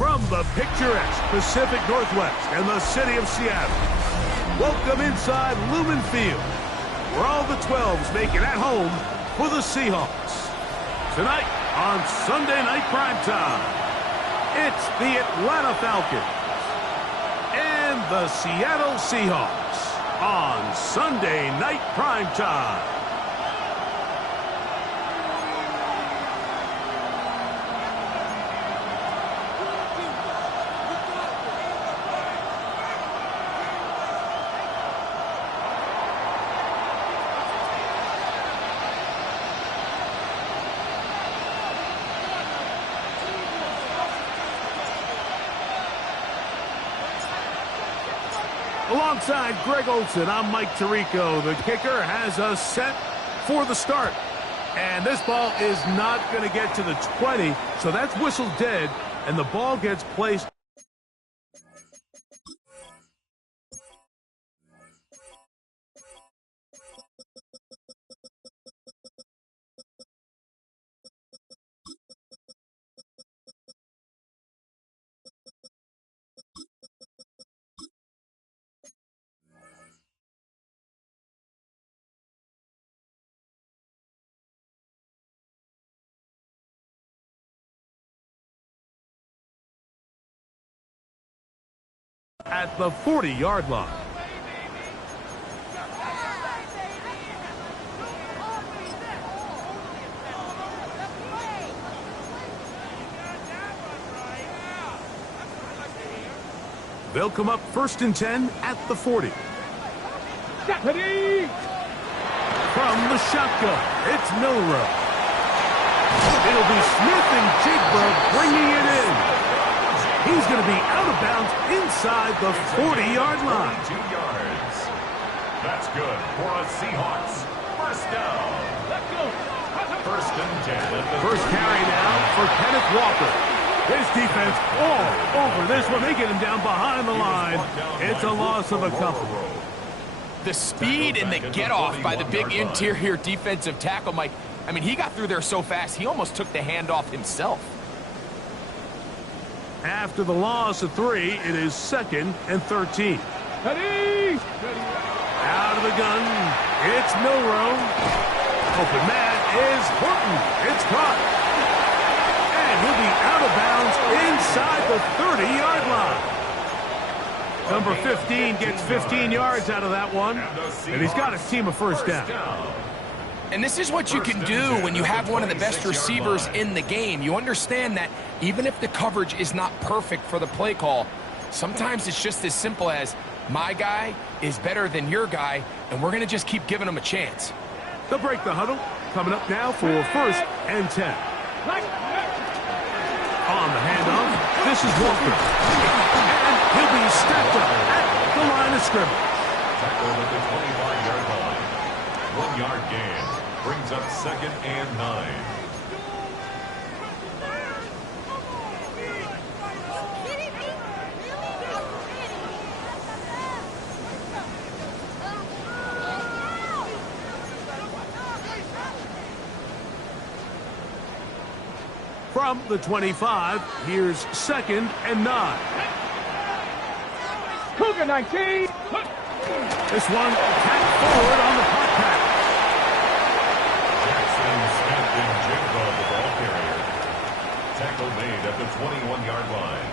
From the picturesque Pacific Northwest and the city of Seattle, welcome inside Lumen Field, where all the 12s make it at home for the Seahawks. Tonight on Sunday Night Primetime, it's the Atlanta Falcons and the Seattle Seahawks on Sunday Night Primetime. Alongside Greg Olsen, I'm Mike Tirico. The kicker has us set for the start. And this ball is not going to get to the 20, so that's whistled dead, and the ball gets placed. At the 40-yard line. They'll come up 1st and 10 at the 40. Deputy! From the shotgun, it's Milrow. It'll be Smith and Jigba bringing it in. He's going to be out of bounds inside the 40-yard line. 2 yards. That's good for a Seahawks. First down. Let's go. 1st and 10. First carry now for Kenneth Walker. His defense all over this one. They get him down behind the line. It's a loss of a couple. The speed and the get-off by the big interior defensive tackle, Mike. I mean, he got through there so fast, he almost took the handoff himself. After the loss of 3, it is 2nd and 13. Ready. Out of the gun, it's Milrow. Open man is Horton. It's caught. And he'll be out of bounds inside the 30-yard line. Number 15 gets 15 yards out of that one, and he's got his team a first down. And this is what you can do when you have one of the best receivers in the game. You understand that even if the coverage is not perfect for the play call, sometimes it's just as simple as my guy is better than your guy, and we're going to just keep giving him a chance. They'll break the huddle. Coming up now for 1st and 10. On the handoff, this is Walker. And he'll be stepped up at the line of scrimmage. Tackled at the 25-yard line. 1-yard gain. Brings up 2nd and 9. From the 25, here's 2nd and 9. Cougar 19. This one tapped forward on the punt pass. Smith and Jigba, the ball carrier. Tackle made at the 21-yard line.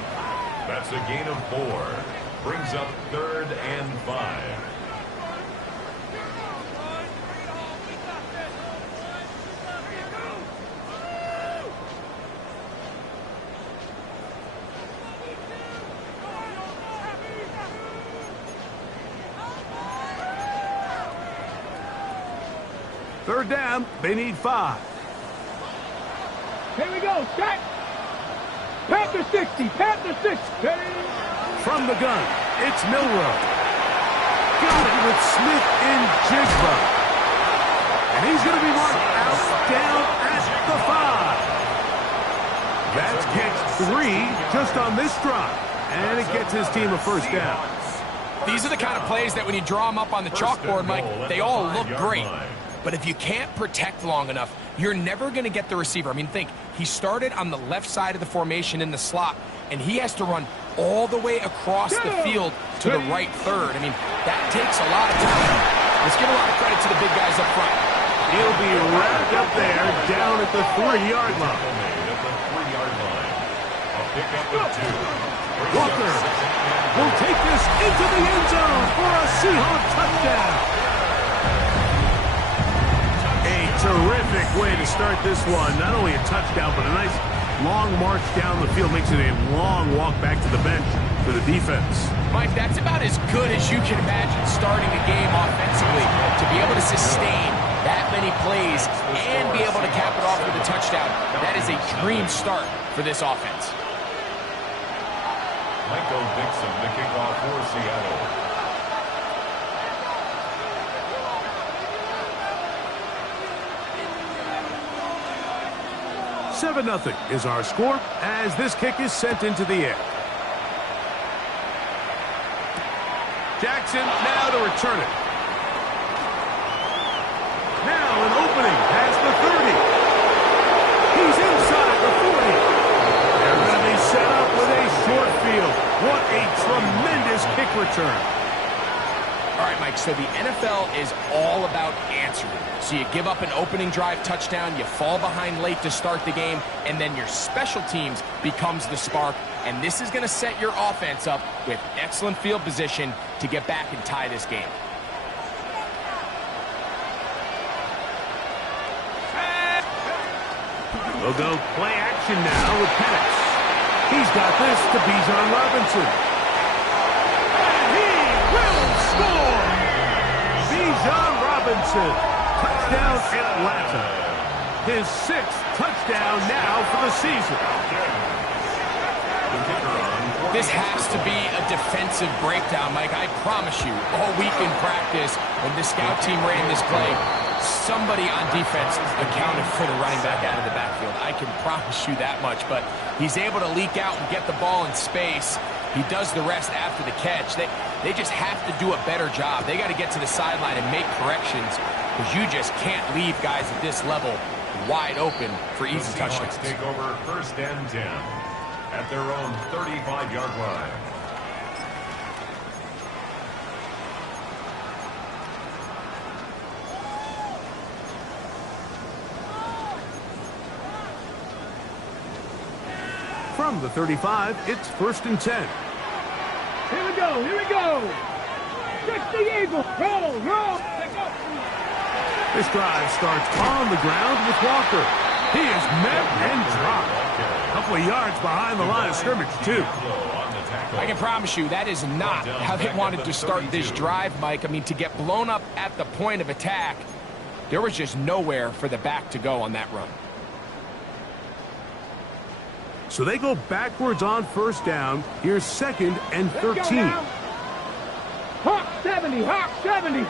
That's a gain of 4. Brings up 3rd and 5. Third down, they need 5. Here we go, set. Panther 60, Panther 60. From the gun, it's Milrow. Got it with Smith and Jigba. And he's going to be marked out down at the 5. That's catch 3 just on this drive. And it gets his team a first down. These are the kind of plays that when you draw them up on the chalkboard, Mike, they all look great. But if you can't protect long enough, you're never going to get the receiver. I mean, think, he started on the left side of the formation in the slot, and he has to run all the way across the field to the right third. I mean, that takes a lot of time. Let's give a lot of credit to the big guys up front. He'll be wrapped up there down at the 3-yard line. Walker will take this into the end zone for a Seahawks touchdown. A terrific way to start this one. Not only a touchdown, but a nice long march down the field. Makes it a long walk back to the bench for the defense. Mike, that's about as good as you can imagine starting a game offensively. To be able to sustain that many plays and be able to cap it off with a touchdown, that is a dream start for this offense. Michael Dixon, the kickoff for Seattle. $7-0 is our score as this kick is sent into the air. Jackson now to return it. Now an opening past the 30. He's inside the 40. They're going to be set up with a short field. What a tremendous kick return. All right, Mike, so the NFL is all about answering. So you give up an opening drive touchdown, you fall behind late to start the game, and then your special teams becomes the spark. And this is going to set your offense up with excellent field position to get back and tie this game. We'll go play action now with Penix. He's got this to Bijan Robinson. And he will score! Bijan Robinson, touchdown Atlanta. His 6th touchdown now for the season. This has to be a defensive breakdown, Mike. I promise you, all week in practice, when the scout team ran this play, somebody on defense accounted for the running back out of the backfield. I can promise you that much, but he's able to leak out and get the ball in space. He does the rest after the catch. They just have to do a better job. They got to get to the sideline and make corrections because you just can't leave guys at this level wide open for easy touchdowns. Take over 1st and 10 at their own 35-yard line. From the 35, it's 1st and 10. Here we go, here we go. 60 Eagles, roll. This drive starts on the ground with Walker. He is met and dropped. A couple of yards behind the line of scrimmage, too. I can promise you that is not how they wanted to start this drive, Mike. I mean, to get blown up at the point of attack, there was just nowhere for the back to go on that run. So they go backwards on 1st down. Here's 2nd and 13. Hawk 70, Hawk 70.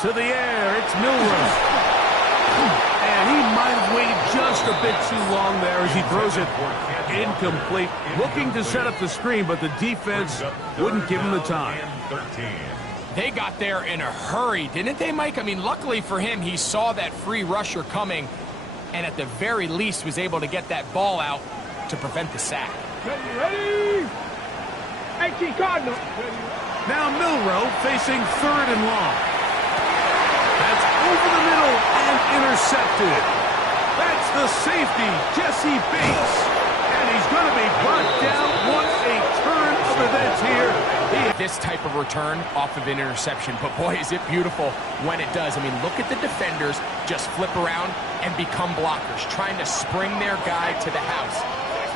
To the air, it's Milrow. And he might have waited just a bit too long there as he throws it incomplete. Looking to set up the screen, but the defense wouldn't give him the time. They got there in a hurry, didn't they, Mike? I mean, luckily for him, he saw that free rusher coming and at the very least was able to get that ball out to prevent the sack. Ready? 18 Cardinal. Now Milrow facing 3rd and long. That's over the middle and intercepted. That's the safety, Jesse Bates. And he's going to be brought down. What a turn of events here. This type of return off of an interception, but boy, is it beautiful when it does. I mean, look at the defenders just flip around and become blockers, trying to spring their guy to the house.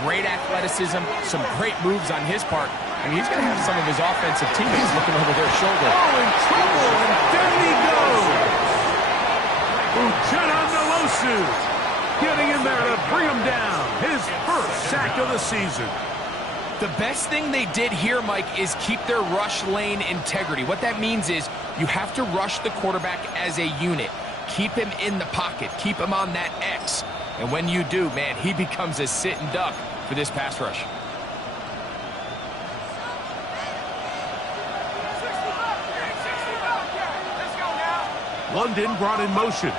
Great athleticism, some great moves on his part. I mean, he's going to have some of his offensive teammates looking over their shoulder. Oh, in trouble, and down he goes. Uchenna Nwosu getting in there to bring him down. His 1st sack of the season. The best thing they did here, Mike, is keep their rush lane integrity. What that means is you have to rush the quarterback as a unit. Keep him in the pocket. Keep him on that X. And when you do, man, he becomes a sit and duck for this pass rush. London brought in motion.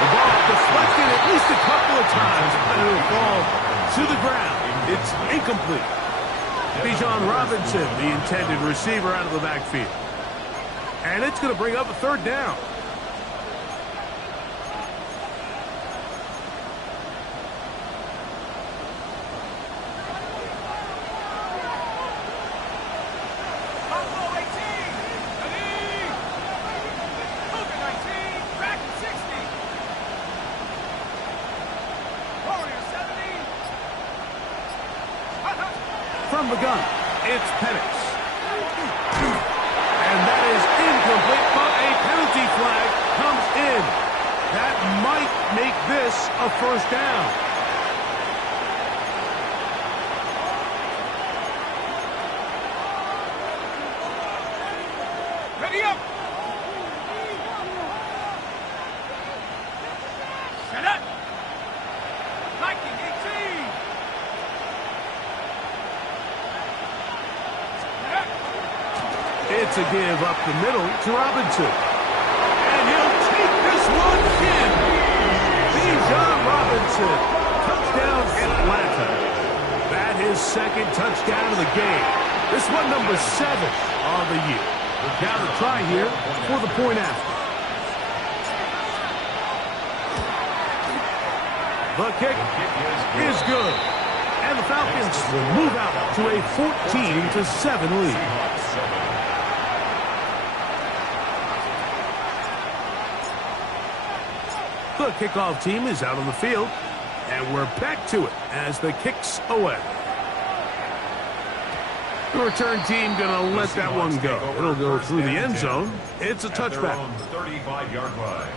The ball deflected at least a couple of times, and it will fall to the ground. It's incomplete. Bijan Robinson, the intended receiver, out of the backfield. And it's going to bring up a third down. From the gun, it's Penix. And that is incomplete, but a penalty flag comes in. That might make this a first down. Ready up! Set up! Viking 18! It's a give up the middle to Robinson. And he'll take this one in. Bijan Robinson. Touchdown Atlanta. That his second touchdown of the game. This one number 7 on the year. Now the try here for the point after. The kick is good. And the Falcons will move out to a 14-7 lead. The kickoff team is out on the field, and we're back to it as the kick's away. The return team going to let that one go. It'll go through the end zone. It's a touchback. On the 35-yard line.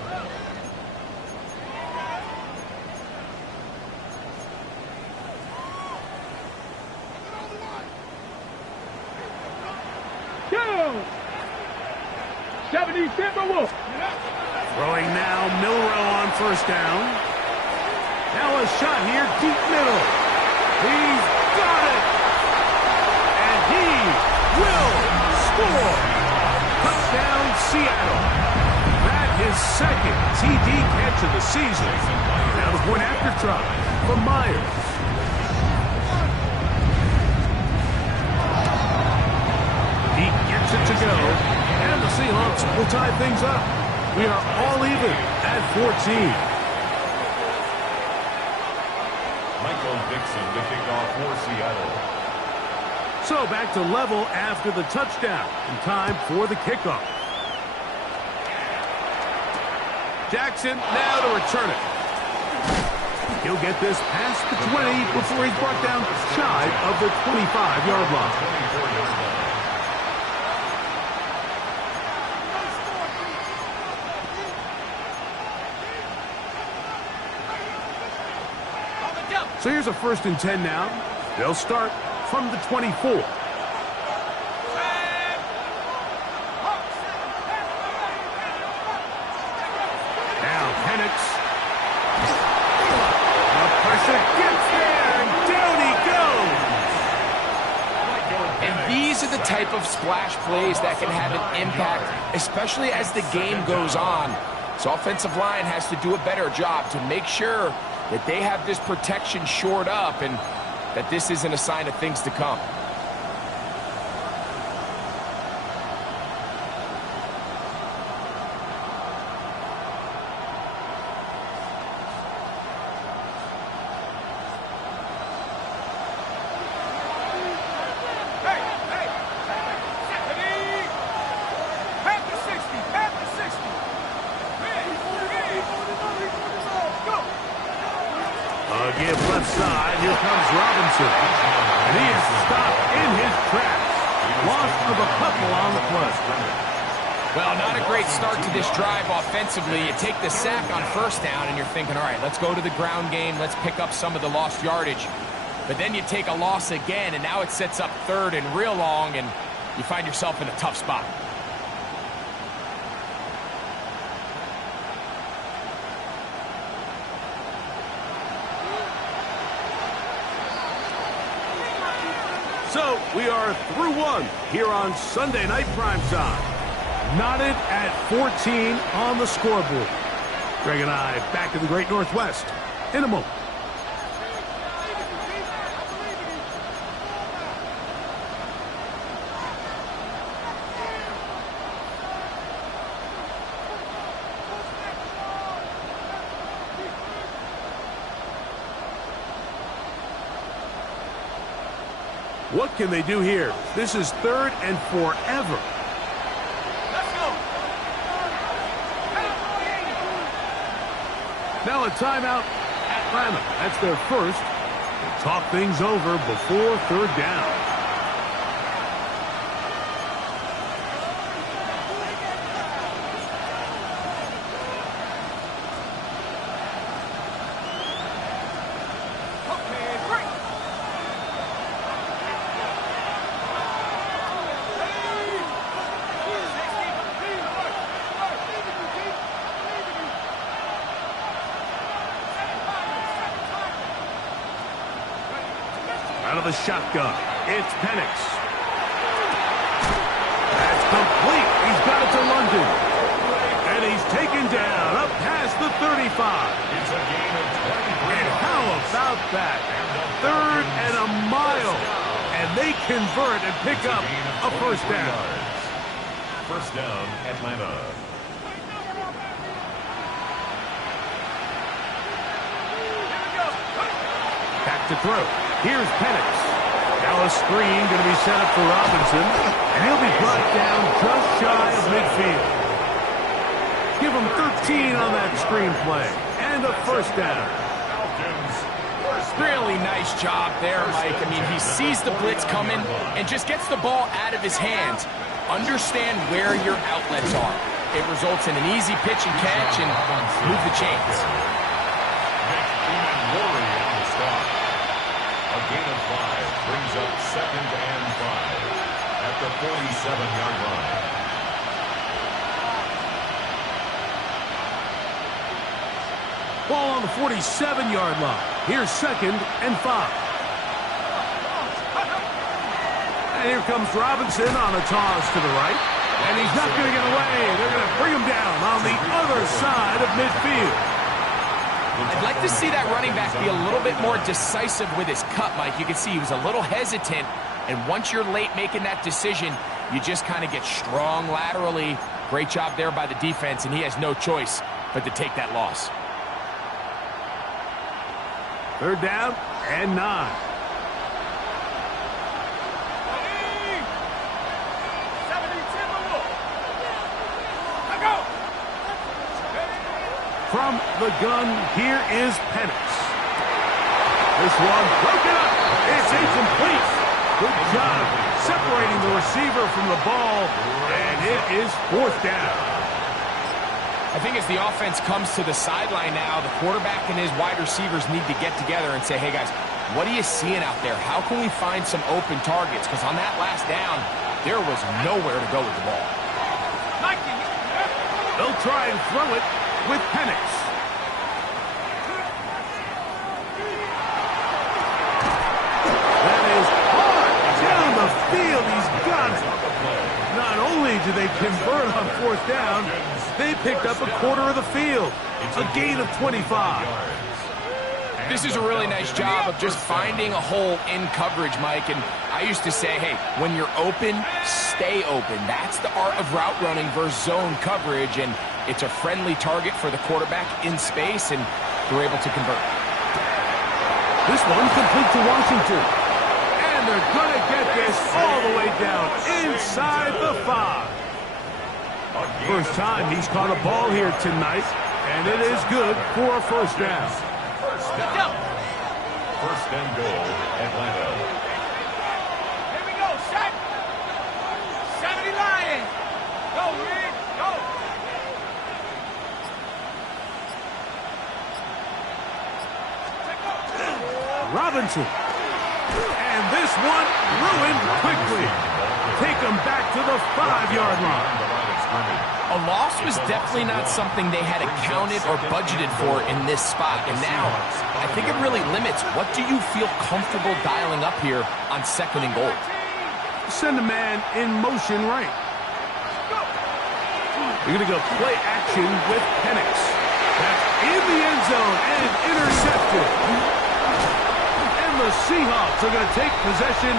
Go! 70 Timberwolves! Throwing now, Milrow on first down. Now a shot here, deep middle. He's got it! And he will score! Touchdown, Seattle. That his second TD catch of the season. Now the point after try from Myers. He gets it to go, and the Seahawks will tie things up. We are all even at 14. Michael Dixon to kick off for Seattle. So back to level after the touchdown, and time for the kickoff. Jackson now to return it. He'll get this past the 20 before he's brought down shy of the 25-yard line. 24-yard line. So here's a 1st and 10 now. They'll start from the 24. Now Penix. The pressure gets there, and down he goes. And these are the type of splash plays that can have an impact, especially as the game goes on. So offensive line has to do a better job to make sure that they have this protection shored up and that this isn't a sign of things to come. Give left side. Here comes Robinson. And he is stopped in his tracks. Loss of a couple on the play. Well, not a great start to this drive offensively. You take the sack on first down, and you're thinking, all right, let's go to the ground game. Let's pick up some of the lost yardage. But then you take a loss again, and now it sets up 3rd and real long, and you find yourself in a tough spot. So We are through one here on Sunday Night Primetime. Knotted at 14 on the scoreboard. Greg and I back in the Great Northwest in a moment. What can they do here? This is 3rd and forever. Let's go. Now a timeout, Atlanta. That's their first. They talk things over before 3rd down. Out of the shotgun, it's Penix. That's complete. He's got it to London. And he's taken down up past the 35. It's a gain of 23. And how about that? 3rd and a mile. And they convert and pick up a first down. First down, Atlanta. Back to throw. Here's Penix. Now a screen going to be set up for Robinson. And he'll be brought down just shy of midfield. Give him 13 on that screen play. And a first down. Really nice job there, Mike. I mean, he sees the blitz coming and just gets the ball out of his hands. Understand where your outlets are. It results in an easy pitch and catch and move the chains. A gain of 5 brings up 2nd and 5 at the 47-yard line. Ball on the 47-yard line. Here's 2nd and 5. And here comes Robinson on a toss to the right. And he's not going to get away. They're going to bring him down on the other side of midfield. I'd like to see that running back be a little bit more decisive with his cut, Mike. You can see he was a little hesitant, and once you're late making that decision, you just kind of get strong laterally. Great job there by the defense, and he has no choice but to take that loss. 3rd down and 9. From the gun, here is Penix. This one broken up. It's incomplete. Good job separating the receiver from the ball, and it is 4th down. I think as the offense comes to the sideline now, the quarterback and his wide receivers need to get together and say, hey, guys, what are you seeing out there? How can we find some open targets? Because on that last down, there was nowhere to go with the ball. They'll try and throw it with Penix. That is hard down the field. He's got it. Not only do they convert on 4th down, they picked up a quarter of the field. A gain of 25. This is a really nice job of just finding a hole in coverage, Mike. And I used to say, hey, when you're open, stay open. That's the art of route running versus zone coverage. And it's a friendly target for the quarterback in space, and they're able to convert. This one complete to Washington. And they're going to get this all the way down inside the 5. First time he's caught a ball here tonight, and it is good for a first down. First and goal, Atlanta. Here we go, set. 70 Lions. Go, Reed, go. Robinson. And this one ruined quickly. Take them back to the 5-yard line. A loss was definitely not something they had accounted or budgeted for in this spot. And now, I think it really limits what do you feel comfortable dialing up here on 2nd and goal. send a man in motion right. You're going to go play action with Penix. That's in the end zone and intercepted. And the Seahawks are going to take possession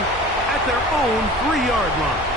at their own 3-yard line.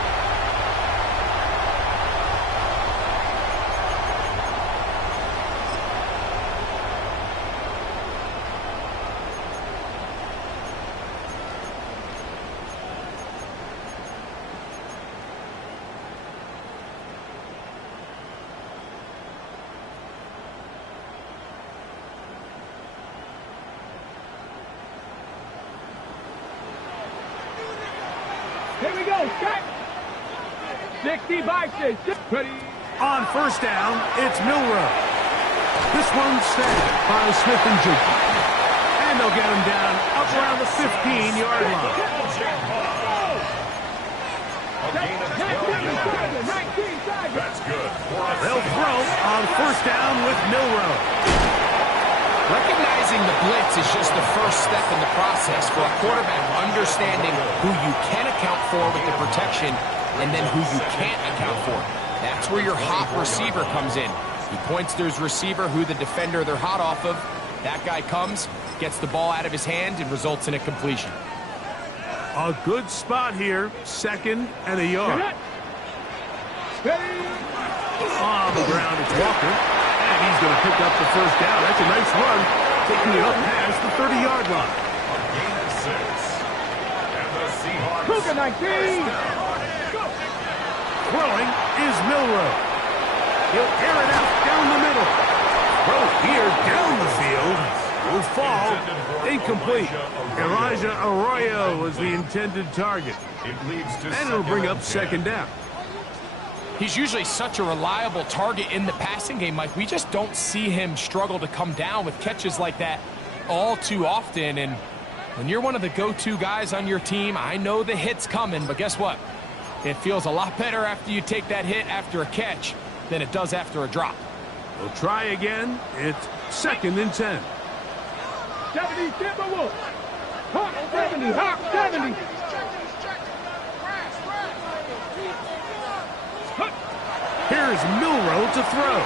Here we go, set. 60 by 6. Ready. On first down, it's Milrow. This one's snagged by Smith and Jigba. And they'll get him down up around the 15-yard line. That's good. They'll throw on first down with Milrow. Recognizing the blitz is just the first step in the process for a quarterback understanding who you can account for with the protection and then who you can't account for. That's where your hot receiver comes in. He points to his receiver, who the defender they're hot off of. That guy comes, gets the ball out of his hand, and results in a completion. A good spot here, 2nd and a yard. On the ground, it's Walker. And he's going to pick up the first down. That's a nice run, taking it up past the 30-yard line. A gain of 6. And the Seahawks. Cougar 19. Throwing is Milrow. He'll air it out down the middle. Throw here down the field. Will fall. Incomplete. Elijah Arroyo was the intended target. And it'll bring up 2nd down. He's usually such a reliable target in the passing game, Mike. We just don't see him struggle to come down with catches like that all too often. And when you're one of the go-to guys on your team, I know the hit's coming, but guess what? It feels a lot better after you take that hit after a catch than it does after a drop. We'll try again. It's 2nd and 10. 70, Timberwolves. Hawk 70, Hawk 70. Here's Milrow to throw.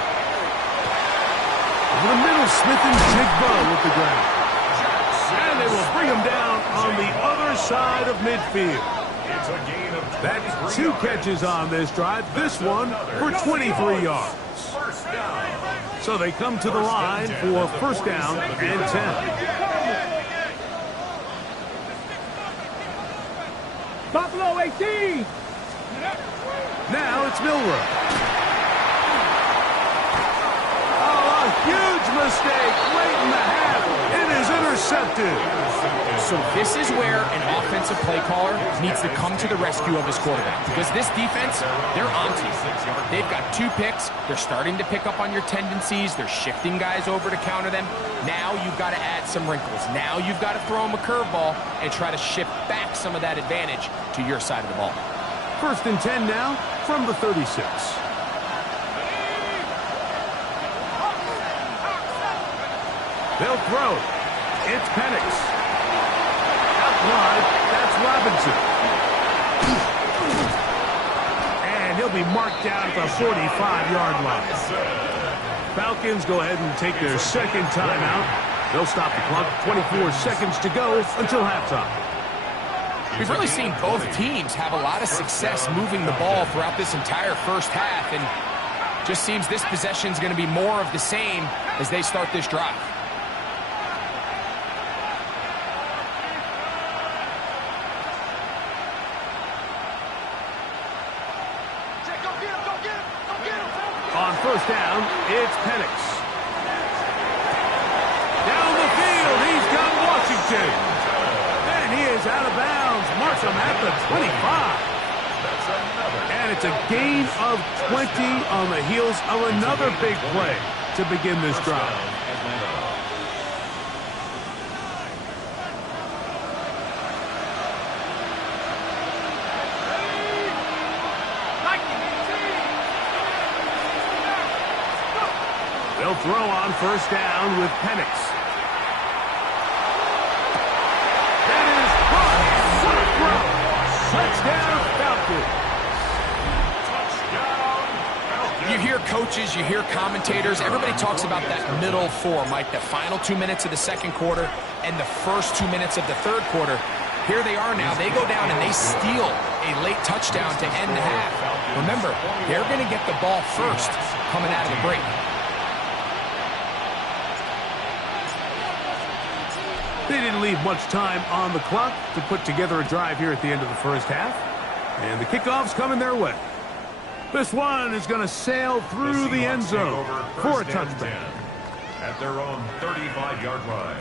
Over the middle, Smith and Jigba with the ground. And they will bring him down on the other side of midfield. It's a gain of 23 That's 2 catches on this drive. This one for 23 yards. First down. So they come to the line for first down and 10. Buffalo 18. Now it's Milrow. Oh, a huge mistake late in the half. It is intercepted. So this is where an offensive play caller needs to come to the rescue of his quarterback, because this defense, they're onto you. They've got 2 picks. They're starting to pick up on your tendencies. They're shifting guys over to counter them. Now you've got to add some wrinkles. Now you've got to throw them a curveball and try to shift back some of that advantage to your side of the ball. First and 10 now from the 36. They'll throw. It's Penix. Out wide, that's Robinson. And he'll be marked down at the 45-yard line. Falcons go ahead and take their 2nd timeout. They'll stop the clock. 24 seconds to go until halftime. We've really seen both teams have a lot of success moving the ball throughout this entire first half, and just seems this possession is going to be more of the same as they start this drive. On first down, it's Penix. Down the field, he's got Washington. And he is out of bounds. Marks him at the 25. And it's a gain of 20 on the heels of another big play to begin this drive. They'll throw on first down with Penix. That is caught. What a throw. Touchdown, hear coaches, you hear commentators, everybody talks about that middle four, Mike, the final 2 minutes of the second quarter and the first 2 minutes of the third quarter. Here they are now. They go down and they steal a late touchdown to end the half. Remember, they're going to get the ball first coming out of the break. They didn't leave much time on the clock to put together a drive here at the end of the first half. And the kickoff's coming their way. This one is going to sail through the end zone for a touchdown. At their own 35-yard line.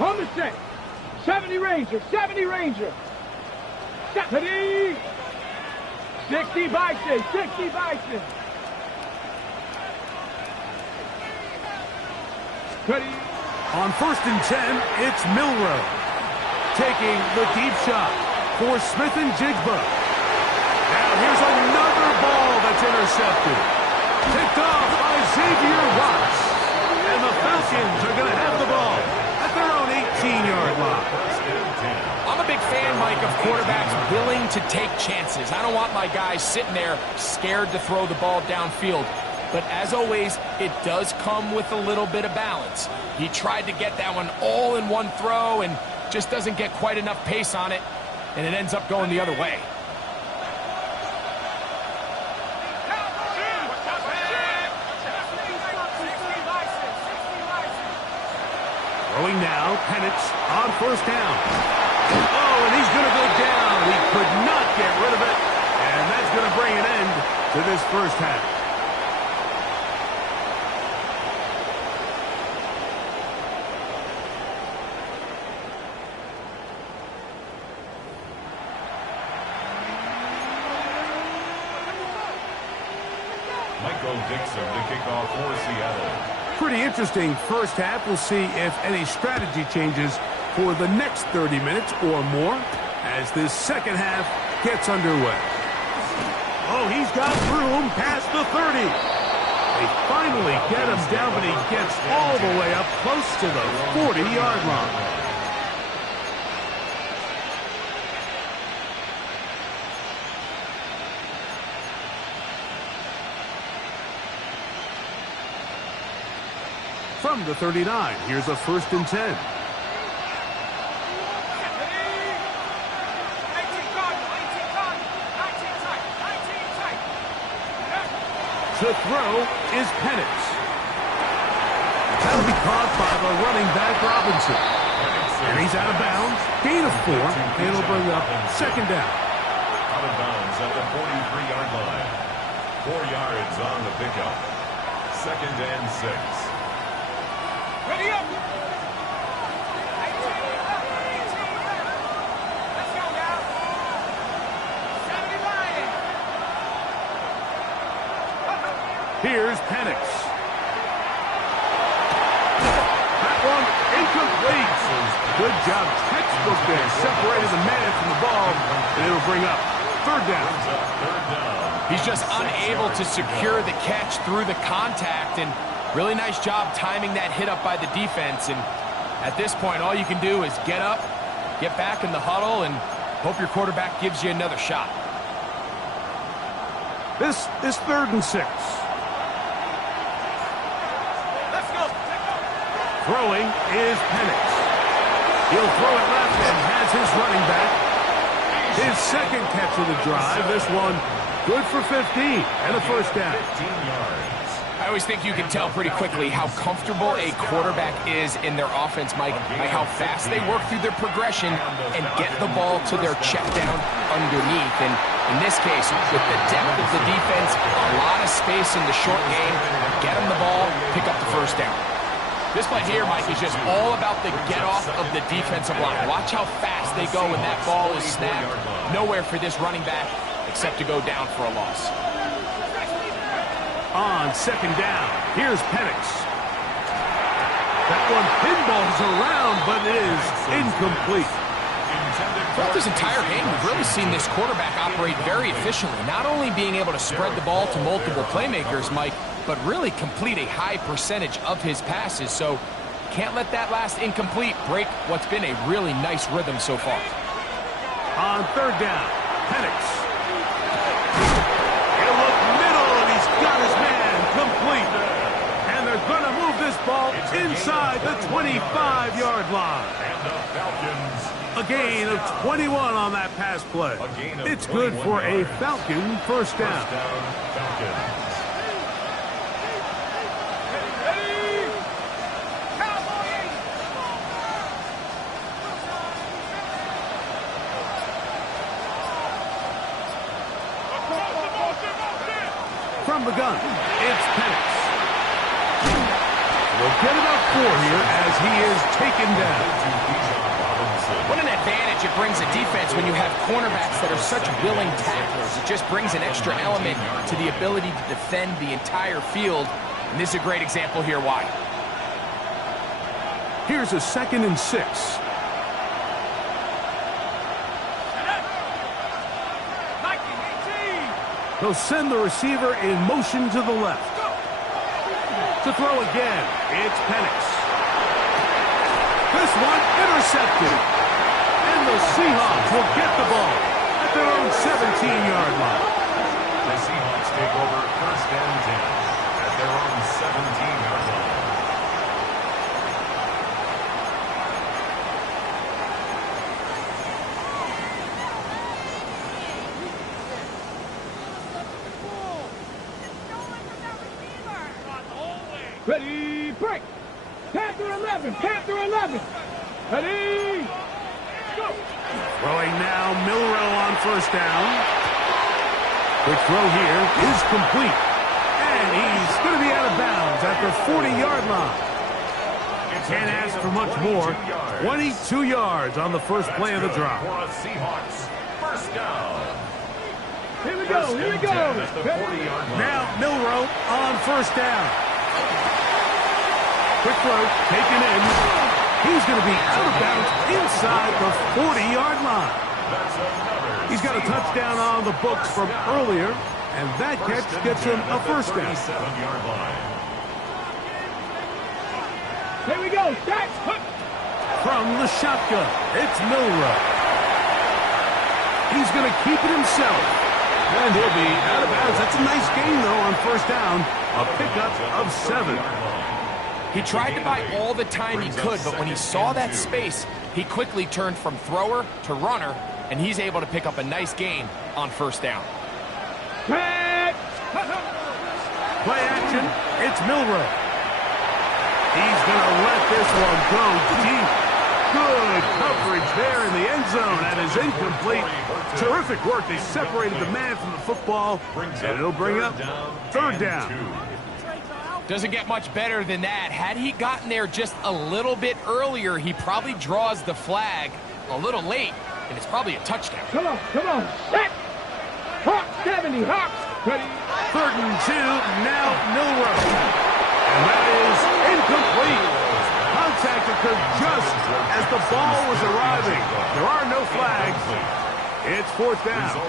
On the set. 70 Ranger. 70 Ranger. 70. 60 Bison. 60 Bison. 30. On 1st and 10, it's Milrow taking the deep shot for Smith and Jigba. Now here's another ball that's intercepted. Picked off by Xavier Watts. And the Falcons are going to have the ball at their own 18-yard line. I'm a big fan, Mike, of quarterbacks willing to take chances. I don't want my guys sitting there scared to throw the ball downfield. But as always, it does come with a little bit of balance. He tried to get that one all in one throw and just doesn't get quite enough pace on it, and it ends up going the other way. Throwing now, Penix on 1st down. Oh, and he's going to go down. He could not get rid of it, and that's going to bring an end to this first half. Michael Dixon to kick off for Seattle. Pretty interesting first half. We'll see if any strategy changes for the next 30 minutes or more as this second half gets underway. Oh, he's got room past the 30. They finally get him down, but he gets all the way up close to the 40-yard line. From the 39, here's a 1st and 10. The throw is Penix. That'll be caught by the running back Robinson. And he's out of bounds. Gain of 4. It'll bring up 2nd down. Out of bounds at the 43-yard line. 4 yards on the pickup. 2nd and 6. Ready up! Let's go now! 70 Lions! Here's Penix. That one incomplete. Good job. Textbook there. Separated the man from the ball. And it'll bring up 3rd down. He's just unable to secure the catch through the contact, and really nice job timing that hit up by the defense. And at this point, all you can do is get up, get back in the huddle, and hope your quarterback gives you another shot. This is 3rd and 6. Let's go! Throwing is Penix. He'll throw it left and has his running back. His 2nd catch of the drive. This one good for 15 and a 1st down. 15 yards. I always think you can tell pretty quickly how comfortable a quarterback is in their offense, Mike, by how fast they work through their progression and get the ball to their check down underneath. And in this case, with the depth of the defense, a lot of space in the short game, get them the ball, pick up the 1st down. This play here, Mike, is just all about the get-off of the defensive line. Watch how fast they go when that ball is snapped. Nowhere for this running back except to go down for a loss. On 2nd down, here's Penix. That one pinballs around, but it is incomplete. Throughout this entire game, we've really seen this quarterback operate very efficiently, not only being able to spread the ball to multiple playmakers, Mike, but really complete a high percentage of his passes. So can't let that last incomplete break what's been a really nice rhythm so far. On third down, Penix. He'll look middle, and he's got his man complete. And they're going to move this ball inside the 25-yard line. And the Falcons. A gain of 21 on that pass play. It's good for a Falcon first down. First down, Falcons. From the gun, it's Penix. We'll get about 4 here as he is taken down. What an advantage it brings a defense when you have cornerbacks that are such willing tacklers. It just brings an extra element to the ability to defend the entire field. And this is a great example here why. Here's a 2nd and 6. They'll send the receiver in motion to the left. To throw again, it's Penix. This one intercepted. And the Seahawks will get the ball at their own 17-yard line. The Seahawks take over first and 10 at their own 17-yard line. Ready, break. Panther 11, Panther 11. Ready, go. Throwing now, Milrow on first down. Quick throw here is complete. And he's going to be out of bounds at the 40-yard line. Can't ask for much more. 22 yards on the first play of the drive. For a Seahawks first down. Here we go, here we go. At the 40-yard line. Now Milrow on first down. Quick throw, taken in. He's going to be out of bounds inside the 40-yard line. He's got a touchdown on the books from earlier, and that catch gets him a first down. 37-yard line. Here we go, start. From the shotgun, it's Milrow. He's going to keep it himself, and he'll be out of bounds. That's a nice gain, though, on first down. A pickup of 7. He tried to buy all the time he could, but when he saw that space, he quickly turned from thrower to runner, and he's able to pick up a nice gain on first down. Play action, it's Milrow. He's going to let this one go deep. Good coverage there in the end zone. That is incomplete. Terrific work. They separated the man from the football, and it'll bring up third down. Doesn't get much better than that. Had he gotten there just a little bit earlier, he probably draws the flag a little late, and it's probably a touchdown. Come on, come on. Set. Hawks 70, Hawks. Ready. 3rd and 2, now Milrow. And that is incomplete. Contact occurred just as the ball was arriving. There are no flags. It's 4th down.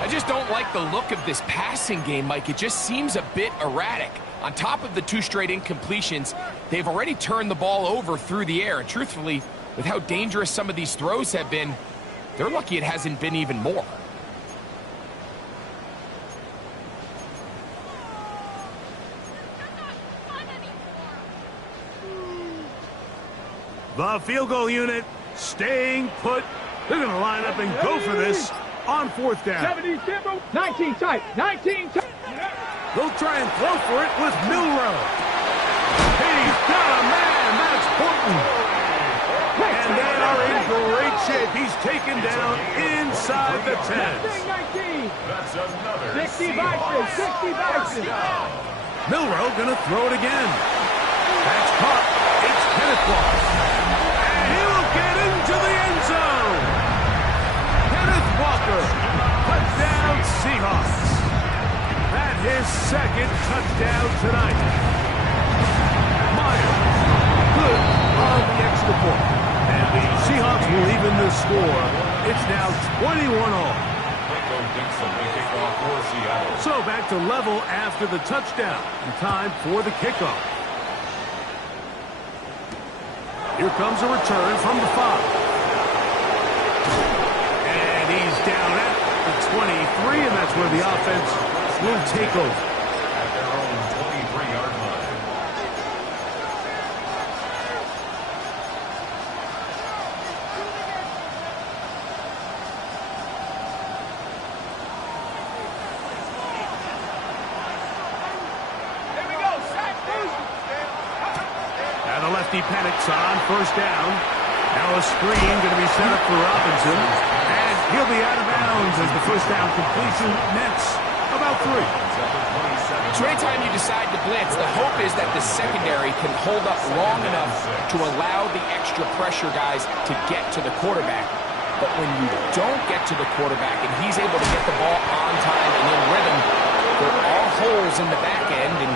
I just don't like the look of this passing game, Mike. It just seems a bit erratic. On top of the 2 straight incompletions, they've already turned the ball over through the air. And truthfully, with how dangerous some of these throws have been, they're lucky it hasn't been even more. The field goal unit staying put. They're going to line up and go for this on 4th down. 70, 19 tight, 19 tight. They'll try and throw for it with Milrow. He's got a man. That's Horton. And they are in great shape. He's taken down inside the 10. 19. That's another 60 boxes, 60 boxes. Milrow going to throw it again. That's caught. It's Kenneth Walker. And he will get into the end zone. Kenneth Walker, touchdown Seahawks. That his 2nd touchdown tonight. Meyer, good on the extra point. And The Seahawks will even the score. It's now 21 all. So back to level after the touchdown. And time for the kickoff. Here comes a return from the 5. And he's down at the 23, and that's where the offense will take over. At their own 23-yard line. And the lefty panics on first down. Now a screen going to be set up for Robinson. And he'll be out of bounds as the first down completion nets about 3. So anytime you decide to blitz, the hope is that the secondary can hold up long enough to allow the extra pressure guys to get to the quarterback. But when you don't get to the quarterback and he's able to get the ball on time and in rhythm, there are holes in the back end, and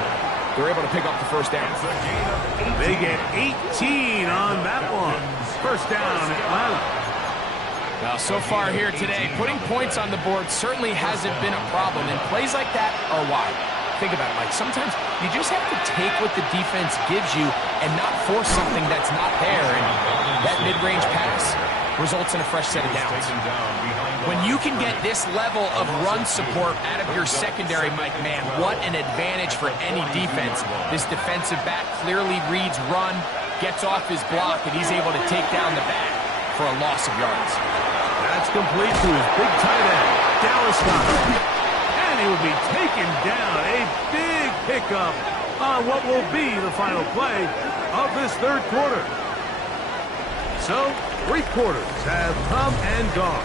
they're able to pick up the first down. They get 18 on that one. First down, Atlanta. Now, so far here today, putting points on the board certainly hasn't been a problem, and plays like that are why. Think about it, Mike. Sometimes you just have to take what the defense gives you and not force something that's not there, and that mid-range pass results in a fresh set of downs. When you can get this level of run support out of your secondary, Mike, man, what an advantage for any defense. This defensive back clearly reads run, gets off his block, and he's able to take down the back for a loss of yards. That's complete to his big tight end, Dallas Goedert. And he will be taken down. A big pickup on what will be the final play of this third quarter. So, 3 quarters have come and gone.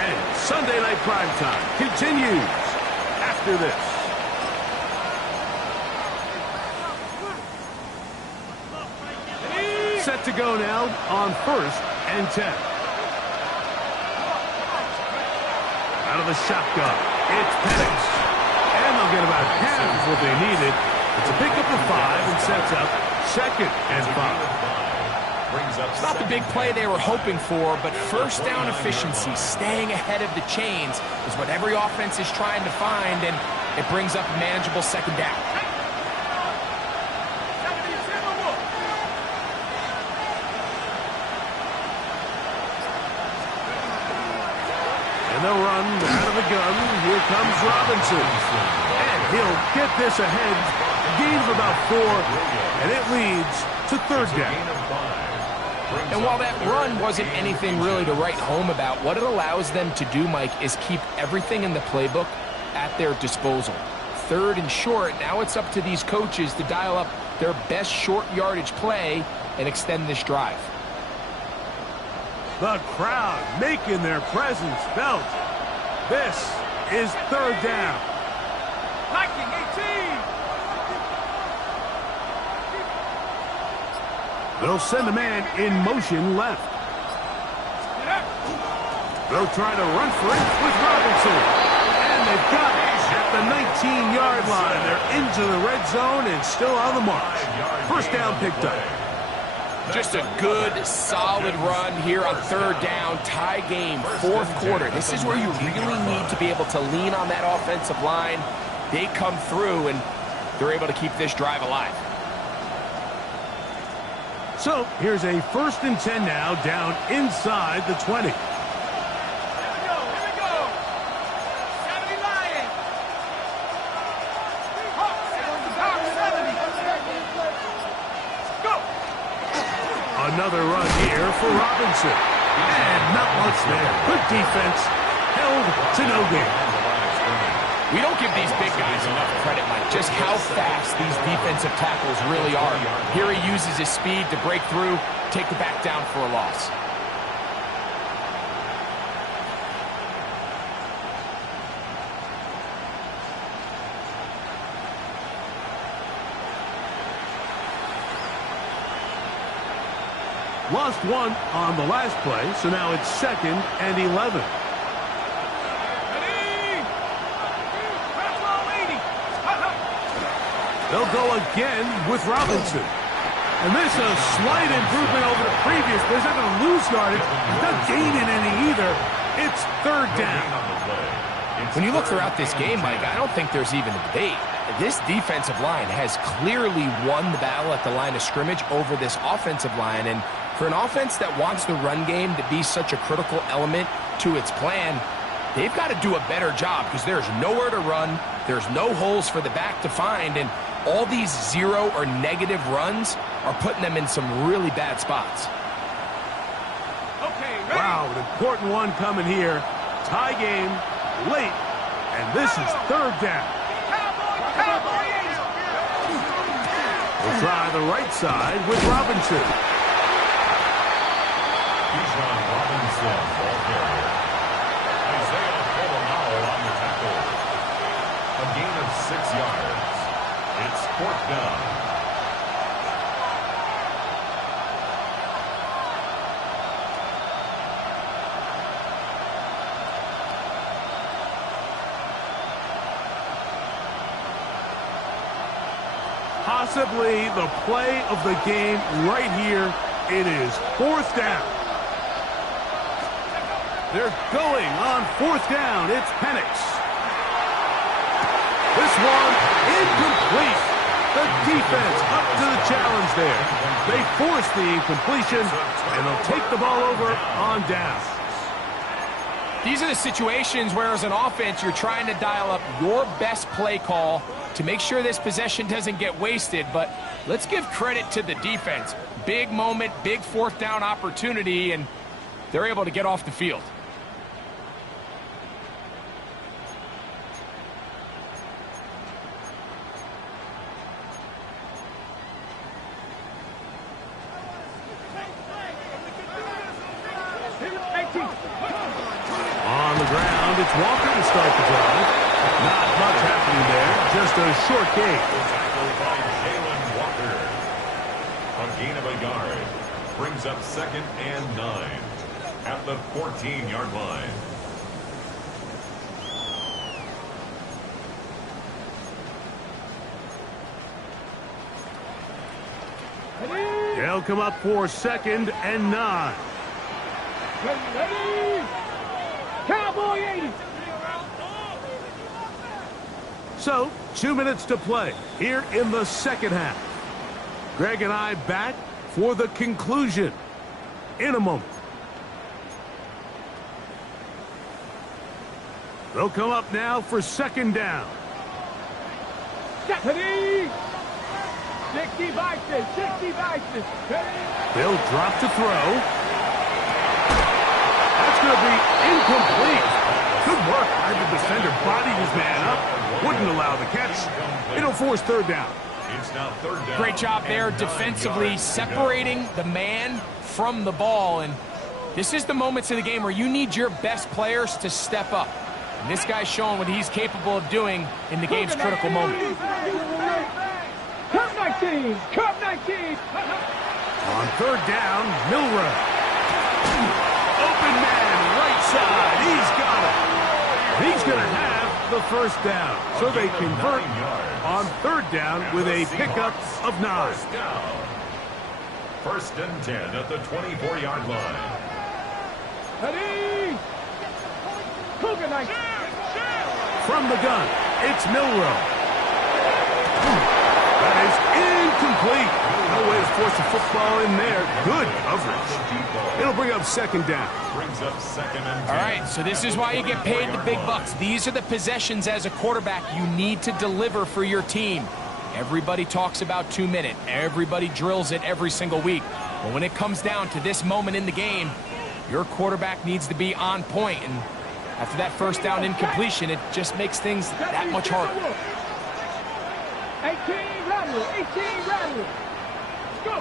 And Sunday Night Primetime continues after this. Set to go now on 1st and 10. Out of the shotgun, it's Penix. And they'll get about half of what they needed. It's a pickup of 5 and sets up 2nd and 5. It's not the big play they were hoping for, but first down efficiency, staying ahead of the chains, is what every offense is trying to find, and it brings up a manageable 2nd down. And they'll run out of the gun. Here comes Robinson. And he'll get this ahead. Gain of about 4, and it leads to 3rd down. And while that run wasn't anything really to write home about, what it allows them to do, Mike, is keep everything in the playbook at their disposal. 3rd and short, now it's up to these coaches to dial up their best short yardage play and extend this drive. The crowd making their presence felt. This is 3rd down. Viking 18. They'll send a man in motion left. They'll try to run for it with Robinson. And they've got it at the 19-yard line. They're into the red zone and still on the march. First down picked up. Just a good, solid run here on 3rd down. Tie game, 4th quarter. This is where you really need to be able to lean on that offensive line. They come through, and they're able to keep this drive alive. So here's a 1st and 10 now, down inside the 20. Here we go. 70 Lions. Hawks 70. Go. Another run here for Robinson. And not much there. Good defense. Held to no gain. We don't give these big guys enough credit, Mike, just how fast these defensive tackles really are. Here he uses his speed to break through, take the back down for a loss. Lost 1 on the last play, so now it's 2nd and 11. They'll go again with Robinson. And this is a slight improvement over the previous. But he's not going to lose yardage. He's not gaining any either. It's third down. When you look throughout this game, Mike, I don't think there's even a debate. This defensive line has clearly won the battle at the line of scrimmage over this offensive line. And for an offense that wants the run game to be such a critical element to its plan, they've got to do a better job because there's nowhere to run. There's no holes for the back to find. And all these zero or negative runs are putting them in some really bad spots. Okay, wow, an important one coming here. Tie game, late, and this is third down. We'll try the right side with Robinson. Robinson, ball carrier. Isaiah Colonel on the tackle. A gain of 6 yards. It's fourth down. Possibly the play of the game right here. It is fourth down. They're going on fourth down. It's Penix. This one incomplete. The defense up to the challenge there. They force the incompletion, and they'll take the ball over on down. These are the situations where, as an offense, you're trying to dial up your best play call to make sure this possession doesn't get wasted. But let's give credit to the defense. Big moment, big fourth down opportunity, and they're able to get off the field. On the ground, it's Walker to start the drive. Not much happening there, just a short gain. Tackled by Jalen Walker. A gain of a yard. Brings up 2nd and 9 at the 14-yard line. They'll come up for 2nd and 9. Ready? Cowboy 80. So, 2 minutes to play here in the second half. Greg and I back for the conclusion in a moment. They'll come up now for 2nd down. Ready? 60 Vikings, 60 Vikings. They'll drop to throw. That's going to be incomplete. Good work by the defender. Bodied his man up. Wouldn't allow the catch. It'll force 3rd down. It's now 3rd down. Great job there defensively separating the man from the ball. And this is the moments of the game where you need your best players to step up. And this guy's showing what he's capable of doing in the game's critical moment. Cup 19, Cup 19. On 3rd down, Milrow. Open man, right side. He's got it. He's going to have the 1st down. So they convert on 3rd down with a pickup of 9. 1st and 10 at the 24-yard line. Ready? Cougar 19. From the gun, it's Milrow. That is incomplete. No way to force the football in there. Good coverage. It'll bring up 2nd down. Brings up 2nd and 10. All right, so this is why you get paid the big bucks. These are the possessions as a quarterback you need to deliver for your team. Everybody talks about 2 minute. Everybody drills it every single week. But when it comes down to this moment in the game, your quarterback needs to be on point. And after that 1st down incompletion, it just makes things that much harder. 18 rattle, 18 rattle. Go.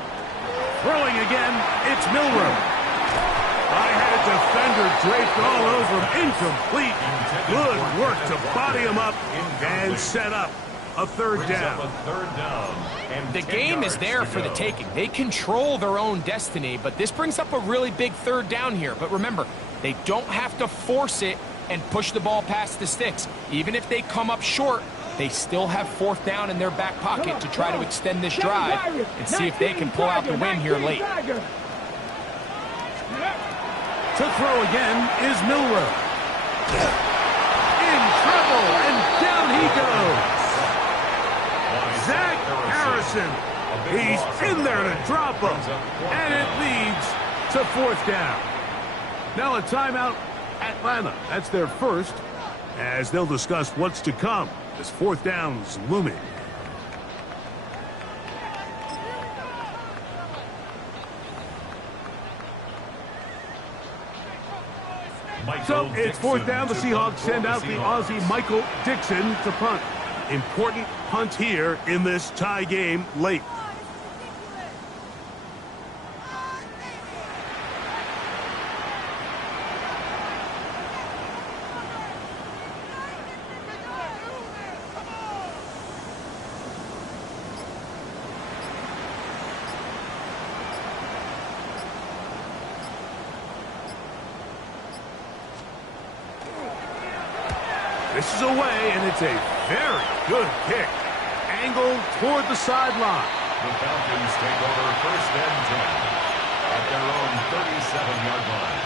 Throwing again, it's Milrow. I had a defender draped all over him. Incomplete. Good work to body him up and set up a 3rd down. The game is there for the taking. They control their own destiny, but this brings up a really big 3rd down here. But remember, they don't have to force it and push the ball past the sticks. Even if they come up short, They still have fourth down in their back pocket to try to extend this drive and see if they can pull out the win here late. To throw again is Milroe. In trouble, and down he goes. Zach Harrison. He's in there to drop him. And it leads to fourth down. Now a timeout, Atlanta. That's their first, as they'll discuss what's to come. This fourth down's looming. So it's fourth down. The Seahawks send out the Aussie Michael Dixon to punt. Important punt here in this tie game late. This is away, and it's a very good kick. Angled toward the sideline. The Falcons take over first and 10 at their own 37-yard line.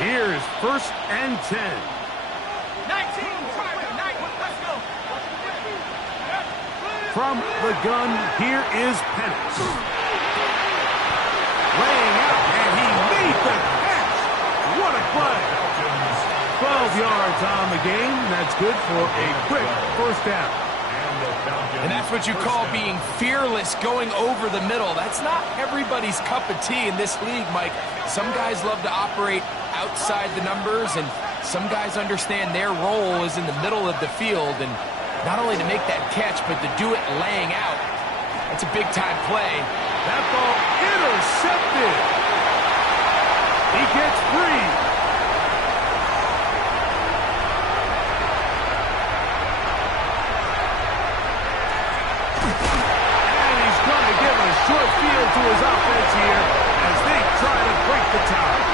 Here's first and 10. 19, let's go. From the gun, here is Penix. Laying out, and he made the catch. What a play. 12 yards on the game. That's good for a quick first down. And that's what you call being fearless, going over the middle. That's not everybody's cup of tea in this league, Mike. Some guys love to operate outside the numbers, and some guys understand their role is in the middle of the field, and not only to make that catch, but to do it laying out. That's a big-time play. That ball intercepted. He gets free. Short field to his offense here as they try to break the tie.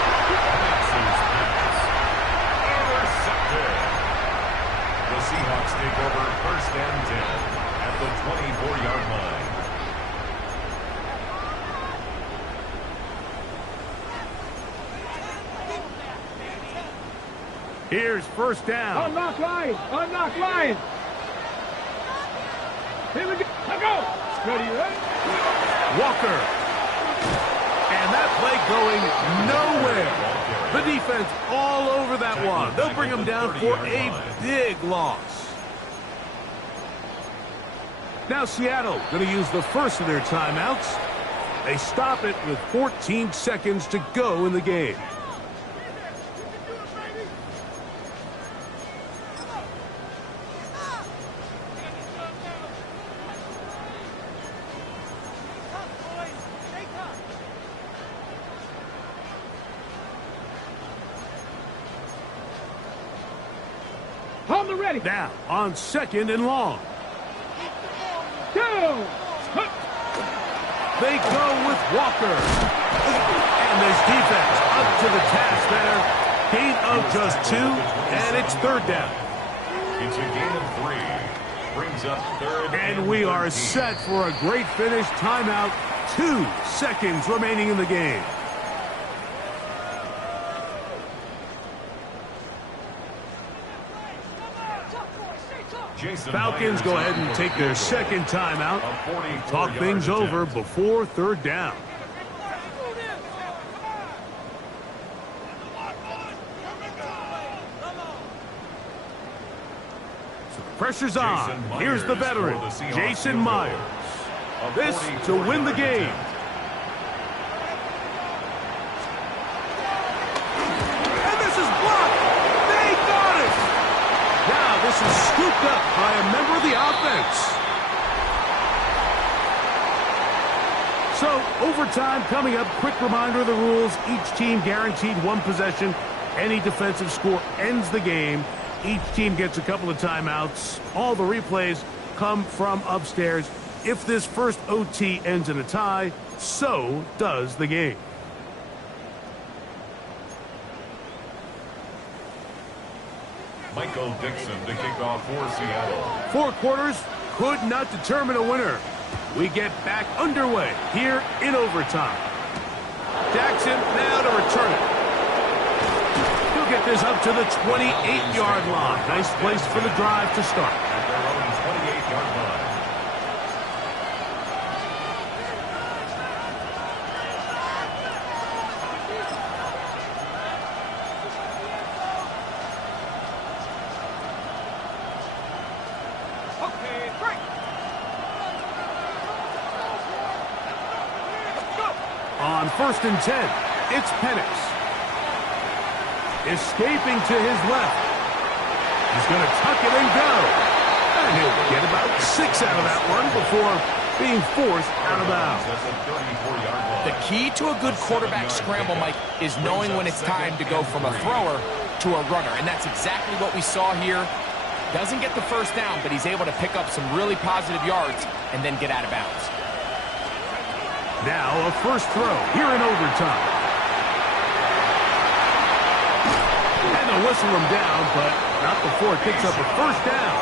Intercepted. The Seahawks take over first and 10 at the 24-yard line. Here's first down. Unlock line. Unlock line. Here we go. Let's go. Ready, right? Walker. And that play going nowhere. The defense all over that one. They'll bring him down for a big loss. Now Seattle going to use the first of their timeouts. They stop it with 14 seconds to go in the game. Ready. Now on second and long. Go! They go with Walker. And this defense up to the task there. Gain of just 2, and it's third down. It's a gain of 3. Brings up third. And we are set for a great finish. Timeout. 2 seconds remaining in the game. Falcons go ahead and take their second timeout. Talk things over before third down. So the pressure's on. Here's the veteran, Jason Myers. This to win the game. This is scooped up by a member of the offense. So, overtime coming up. Quick reminder of the rules. Each team guaranteed 1 possession. Any defensive score ends the game. Each team gets a couple of timeouts. All the replays come from upstairs. If this first OT ends in a tie, so does the game. Michael Dixon to kick off for Seattle. 4 quarters could not determine a winner. We get back underway here in overtime. Jackson now to return it. He'll get this up to the 28-yard line. Nice place for the drive to start. At their own 28-yard line. On 1st and 10, it's Penix. Escaping to his left. He's going to tuck it and go. And he'll get about 6 out of that one before being forced out of bounds. That's a 34-yard line. The key to a good quarterback scramble, Mike, is knowing when it's time to go from a thrower to a runner. And that's exactly what we saw here. Doesn't get the first down, but he's able to pick up some really positive yards and then get out of bounds. Now a first throw here in overtime. And they'll whistle him down, but not before it picks up a first down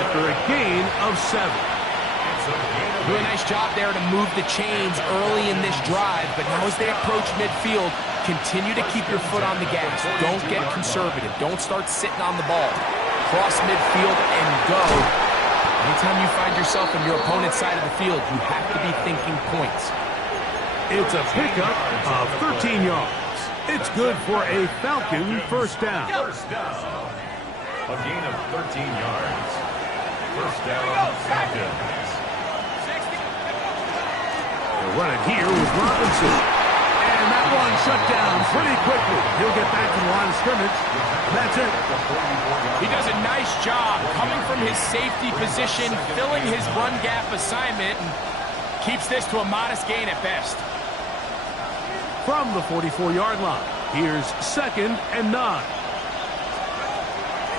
after a gain of 7. Do a nice job there to move the chains early in this drive, but now as they approach midfield, continue to keep your foot on the gas. Don't get conservative. Don't start sitting on the ball. Cross midfield and go. Anytime you find yourself on your opponent's side of the field, you have to be thinking points. It's a pickup of 13 yards. It's good for a Falcon first down. First down. A gain of 13 yards. First down, Falcons. They'll run it here with Robinson. And that one shut down pretty quickly. He'll get back to the line of scrimmage. That's it. He does a nice job coming from his safety position, filling his run gap assignment, and keeps this to a modest gain at best. From the 44-yard line, here's 2nd and 9.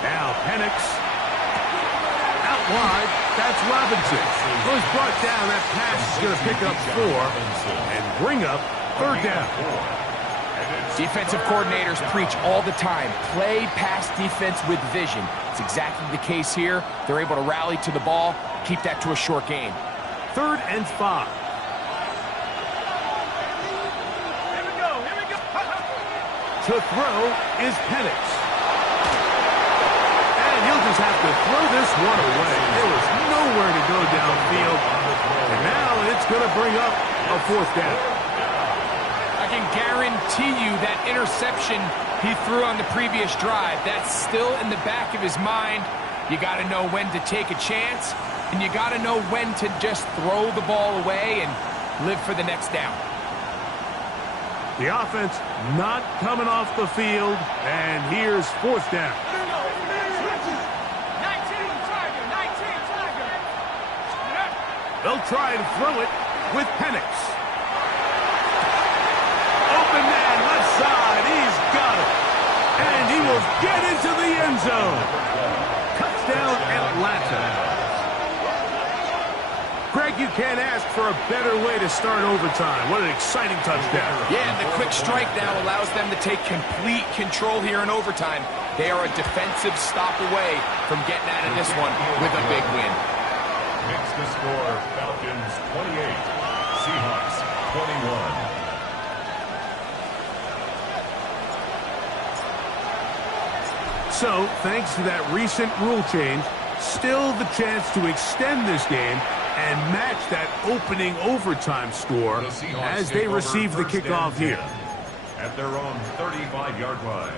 Now Penix. Out wide, that's Robinson. Who's brought down. That pass is going to pick up 4 and bring up 3rd down. Defensive coordinators preach all the time, play pass defense with vision. It's exactly the case here. They're able to rally to the ball, keep that to a short gain. 3rd and 5. To throw is Penix. And he'll just have to throw this one away. There was nowhere to go downfield. And now it's going to bring up a 4th down. I can guarantee you that interception he threw on the previous drive, that's still in the back of his mind. You got to know when to take a chance, and you got to know when to just throw the ball away and live for the next down. The offense not coming off the field, and here's 4th down. They'll try and throw it with Penix. Open man, left side, he's got it. And he will get into the end zone. Touchdown, Atlanta. Greg, you can't ask for a better way to start overtime. What an exciting touchdown. Yeah, and the quick strike now allows them to take complete control here in overtime. They are a defensive stop away from getting out of this one with a big win. Makes the score Falcons 28, Seahawks 21. So, thanks to that recent rule change, still the chance to extend this game and match that opening overtime score as they receive the kickoff here. At their own 35-yard line.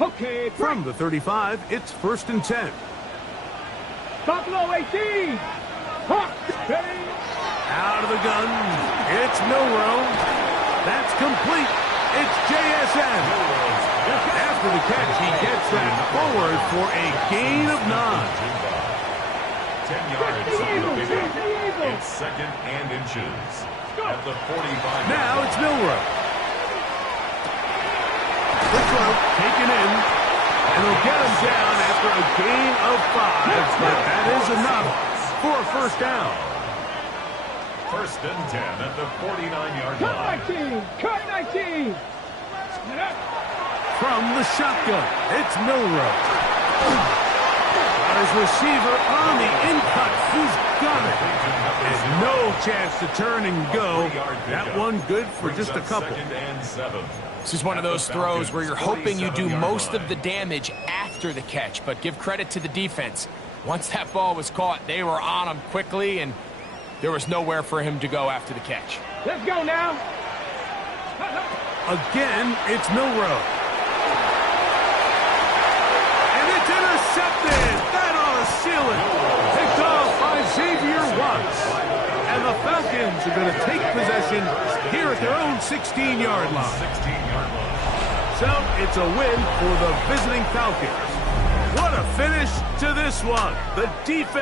Okay, From the 35, it's 1st and 10. Buffalo 18. Hawks. Out of the gun, it's Milrow. That's complete. It's JSN. After the catch, he gets that forward for a gain of 9. 10 yards on the pickup. It's 2nd and inches. At the 45. Now it's Milrow. The throw taken in. And they'll get him down after a gain of 5, but that is enough for a first down. 1st and 10 at the 49-yard Cut line. 19! Cut 19! From the shotgun, it's Milrow. Got his receiver on the in-cut. He's got it. And no chance to turn and go. That one good for just a couple. 2nd and 7. This is one of those throws where you're hoping you do most of the damage after the catch, but give credit to the defense. Once that ball was caught, they were on him quickly, and there was nowhere for him to go after the catch. Let's go now! Again, it's Milrow. And it's intercepted. That ought to seal it. Picked off by Xavier Watts. And the Falcons are going to take possession here at their own 16-yard line. 16-yard line. So it's a win for the visiting Falcons. What a finish to this one. The defense